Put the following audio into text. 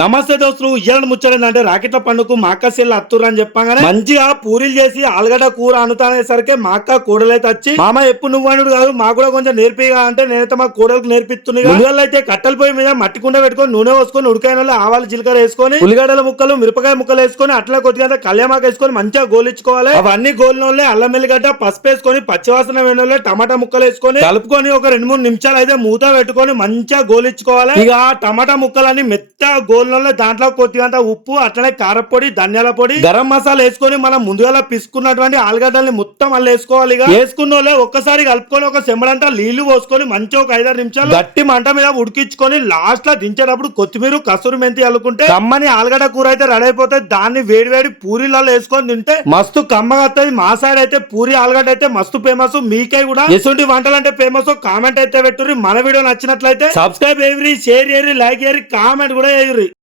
నమస్తే దోస్తులు ఇయ్యాలని ముచ్చడంటే రాకెట్ల పండుగకు మా అక్క సెల్లు అత్తుర్రు అని చెప్పగానే మంచిగా పూరీలు చేసి ఆలుగడ్డ కూర అనుతానేసరికి మా అక్క కూడలైతే వచ్చి మామ ఎప్పుడు నువ్వు అనుడు కాదు మాకు కూడా కొంచెం నేర్పిగా అంటే నేనైతే మా కూడలకు నేర్పిస్తుంది. అయితే కట్టెల పొయ్యి మీద మట్టి కుండ పెట్టుకొని నూనె పోసుకొని ఉడికాయన ఆవాలు జీలకర్ర వేసుకొని ఉల్లిగడ్డల ముక్కలు మిరపకాయ ముక్కలు వేసుకొని అట్లా కొద్దిగా కళ్యామాక వేసుకొని మంచిగా గోలించుకోవాలి. అవన్నీ గోలినోళ్ళే అల్లం ఎల్లిగడ్డ పసుపు వేసుకొని పచ్చివాసన వేణోళ్ళే టమాటా ముక్కలు వేసుకొని కలుపుకొని ఒక 2-3 నిమిషాలు అయితే మూత పెట్టుకొని మంచిగా గోలించుకోవాలి. ఇక టమాటా ముక్కలన్నీ మెత్తగా దాంట్లో కొద్దిగా ఉప్పు అట్లనే కారపొడి ధనియాల పొడి గరం మసాలా వేసుకొని మనం ముందుగా పిసుకున్నటువంటి ఆలుగడ్డల్ని మొత్తం అల్ల వేసుకోవాలి. వేసుకున్న ఒక్కసారి కలుపుకొని ఒక చెంబడంతా నీళ్లు పోసుకొని మంచి ఒక 5-6 నిమిషాలు గట్టి మంట మీద ఉడికించుకొని లాస్ట్ లో దించేటప్పుడు కొత్తిమీర కసూరి మెంతి అల్లుకుంటే కమ్మని ఆలుగడ్డ కూర అయితే రెడీ అయిపోతే దాన్ని వేడి వేడి పూరీలలో వేసుకొని తింటే మస్తు కమ్మగా వస్తుంది. మా సైడ్ అయితే పూరి ఆలుగడ్డ అయితే మస్తు ఫేమస్. మీకే కూడా ఎటువంటి వంటలు అంటే ఫేమస్ కామెంట్ అయితే పెట్టుర్రి. మన వీడియో నచ్చినట్లయితే సబ్స్క్రైబ్ చేయరి, షేర్ చేయరి, లైక్ చేయరి, కామెంట్ కూడా చేయరి.